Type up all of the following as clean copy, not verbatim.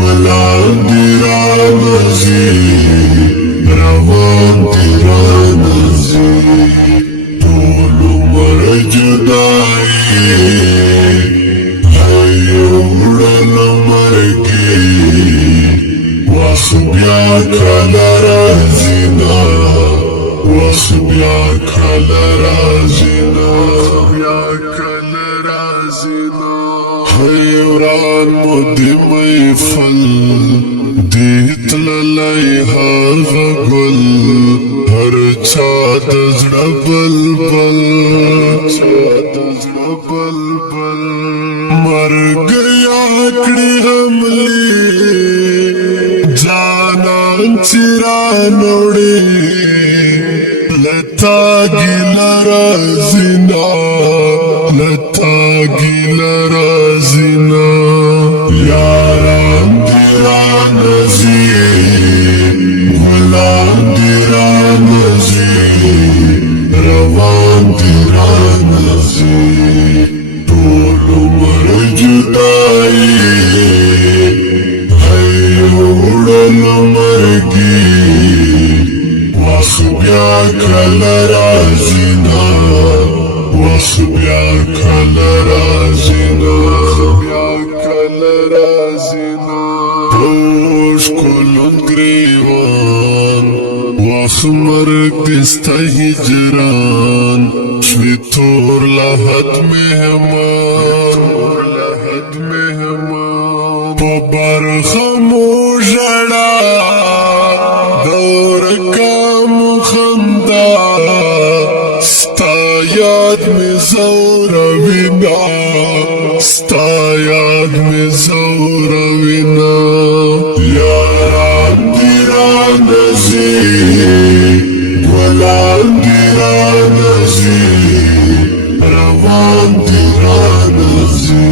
غلام دی رانزی روان دی رانزی طول عمر جدائی وړل مرګي وخت بیا کله راځي نه وخت بیا کله راځي نه بیا کله راځي نه حیران مو د محفل دې تللی هغه ګل هر چا د زړه بلبل مرګ یا کړي حملې جانان چران وړي لتا ګل رازینا لتا ګل رازینا یاران دی رانزی غلام دی رانزی روان دی رانزی طول عمر جدائی وړل مرګي وخت بیا کله راځي نه وخت بیا کله راځي نه بیا کله راځي نه ښکلون ګریوان وخت مرګ دستا هجران شوي تور لحد مهمان په برخه مو ژړا دور کام خندا ستا یاد مې زوروینا ستا یاد مې زوروینا یاران دی رانزی غلام دی رانزی روان دی رانزی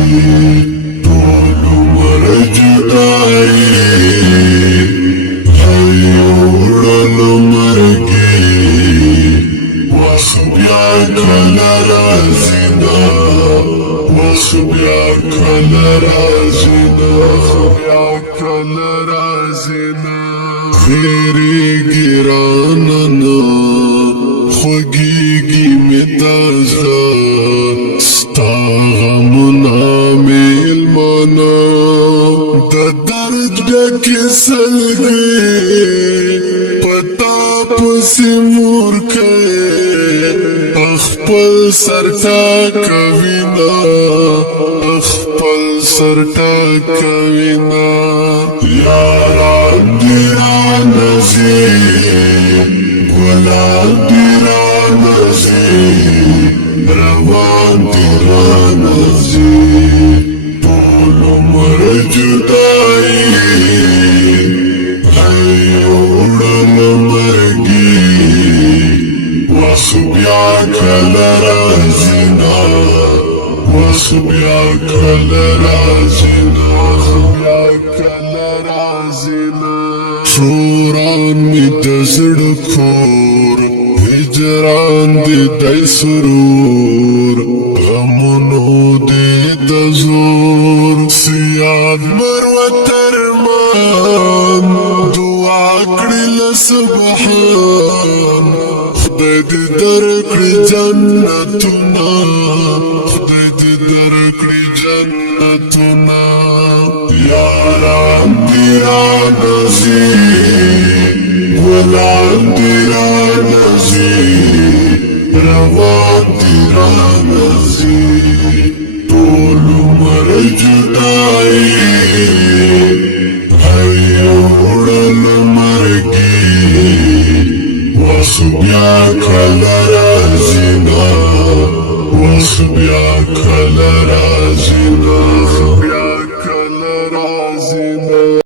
طول عمر جدائی وړل مرګي وخت بیا کله راځي نه وخت بیا کله راځي نه بیا کله راځي نه خیرېږي رانه خوږېږي مې د زړه ستا غمونه مېلمانه د درد ډکې سلګۍ په تا پسې مور کوي خپل سر ټاکوينه خپل سر ټاکوينه یاران دی رانزی غلام دی رانزی روان دی رانزی طول عمر جدائی وړل مرګي وخت بیا کله راځي نه وخت بیا کله راځي نه بیا کله راځي نه شوران مې د زړه کور هجران دې دی سرور غمونو دې د زور سیاد مروترمان دعا کړي لسبحان خدای دې درکړي جنتونه خدای دې درکړي جنتونه یاران دی رانزی غلام دی رانزی روان دی رانزی طول عمر جدائی وړل مرګي وخت بیا کله راځي نه وخت بیا کله راځي